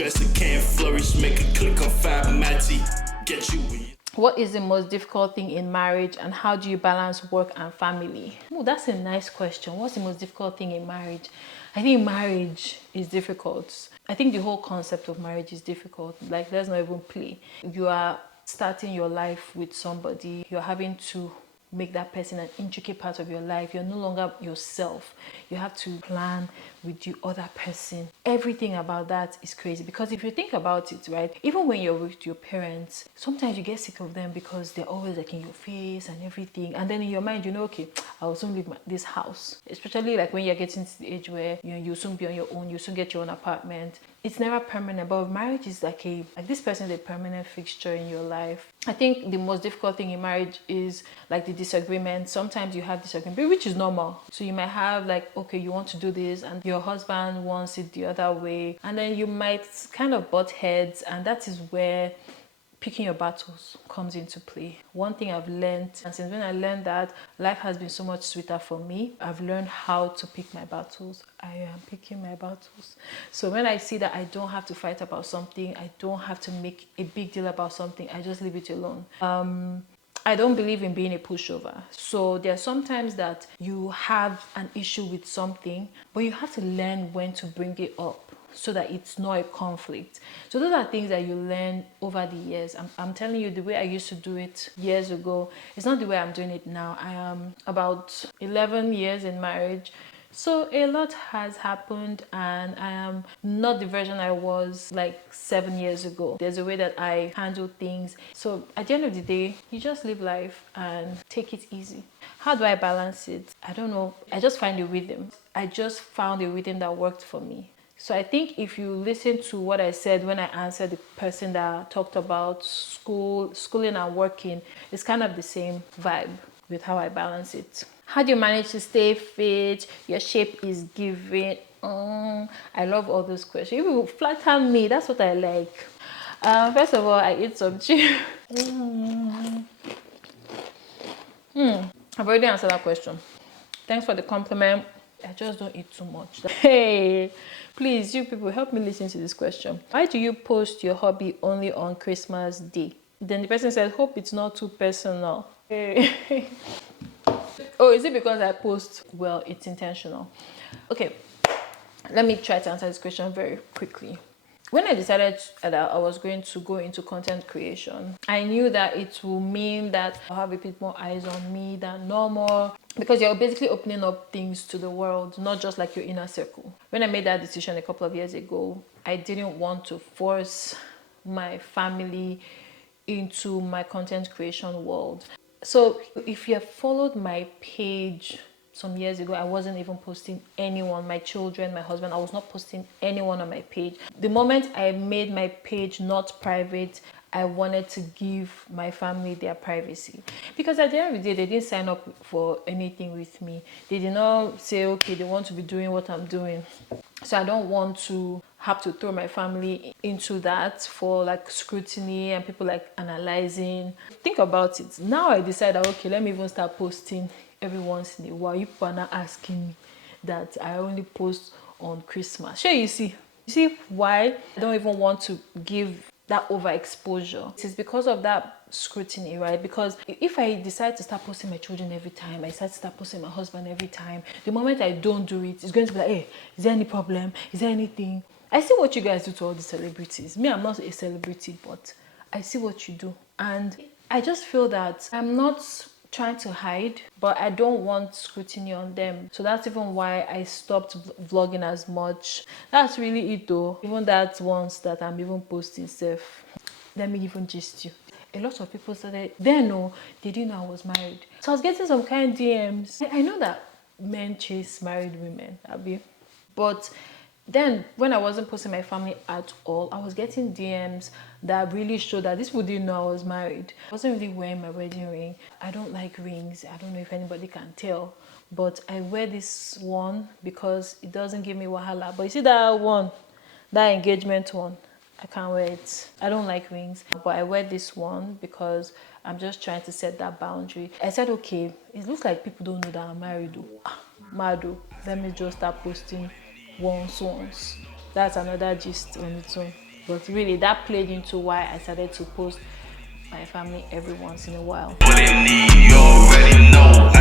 stress, it can't flourish. Make a click on Fab Matty. Get you. What is the most difficult thing in marriage, and how do you balance work and family? Oh, that's a nice question. What's the most difficult thing in marriage? I think marriage is difficult. I think the whole concept of marriage is difficult. Like, let's not even play. You are starting your life with somebody. You're having to make that person an intricate part of your life. You're no longer yourself. You have to plan with the other person. Everything about that is crazy, because if you think about it, right, even when you're with your parents, sometimes you get sick of them because they're always like in your face and everything, and then in your mind, you know, okay, I will soon leave this house. Especially like when you're getting to the age where you'll soon be on your own, you soon get your own apartment. It's never permanent, but marriage is like this person is a permanent fixture in your life. I think the most difficult thing in marriage is like the disagreement. Sometimes you have disagreement, which is normal. So you might have like, okay, you want to do this and your husband wants it the other way, and then you might kind of butt heads, and that is where picking your battles comes into play. One thing I've learned, and since when I learned that, life has been so much sweeter for me. I've learned how to pick my battles. I am picking my battles. So when I see that I don't have to fight about something, I don't have to make a big deal about something, I just leave it alone. I don't believe in being a pushover. So there are sometimes that you have an issue with something, but you have to learn when to bring it up so that it's not a conflict. So those are things that you learn over the years. I'm telling you, the way I used to do it years ago, it's not the way I'm doing it now. I am about 11 years in marriage. So a lot has happened, and I am not the version I was like 7 years ago. There's a way that I handle things. So at the end of the day, you just live life and take it easy. How do I balance it? I don't know. I just find a rhythm. I just found a rhythm that worked for me. So I think if you listen to what I said when I answered the person that talked about schooling and working, it's kind of the same vibe with how I balance it. How do you manage to stay fit? Your shape is giving. I love all those questions. You flatter me. That's what I like. First of all, I eat some chips. I've already answered that question. Thanks for the compliment. I just don't eat too much. Hey, please, you people, help me listen to this question. Why do you post your hobby only on Christmas Day? Then the person said, hope it's not too personal. Hey. Oh, is it because I post? Well, it's intentional. Okay, let me try to answer this question very quickly. When I decided that I was going to go into content creation, I knew that it will mean that I'll have a bit more eyes on me than normal, because you're basically opening up things to the world, not just like your inner circle. When I made that decision a couple of years ago, I didn't want to force my family into my content creation world. So if you have followed my page some years ago, I wasn't even posting anyone, my children, my husband. I was not posting anyone on my page. The moment I made my page not private, I wanted to give my family their privacy, because at the end of the day, they didn't sign up for anything with me. They did not say, okay, they want to be doing what I'm doing. So I don't want to have to throw my family into that for like scrutiny and people like analyzing. Think about it. Now I decided, okay, let me even start posting every once in a while. You people are not asking me that I only post on Christmas. Sure, you see why I don't even want to give that overexposure. It's because of that scrutiny, right? Because if I decide to start posting my children every time, I decide to start posting my husband every time, the moment I don't do it, it's going to be like, hey, is there any problem? Is there anything? I see what you guys do to all the celebrities. Me, I'm not a celebrity, but I see what you do. And I just feel that I'm not trying to hide, but I don't want scrutiny on them. So that's even why I stopped vlogging as much. That's really it though. Even that ones that I'm even posting stuff. Let me even gist you. A lot of people started, they didn't know I was married. So I was getting some kind of DMs. I know that men chase married women, Abby. But then when I wasn't posting my family at all, I was getting DMs that really showed that these people didn't know I was married. I wasn't really wearing my wedding ring. I don't like rings. I don't know if anybody can tell, but I wear this one because it doesn't give me wahala. But you see that one, that engagement one, I can't wear it. I don't like rings, but I wear this one because I'm just trying to set that boundary. I said, okay, it looks like people don't know that I'm married. Mado, let me just start posting once. That's another gist on its own. But really, that played into why I started to post my family every once in a while. What they need, you already know.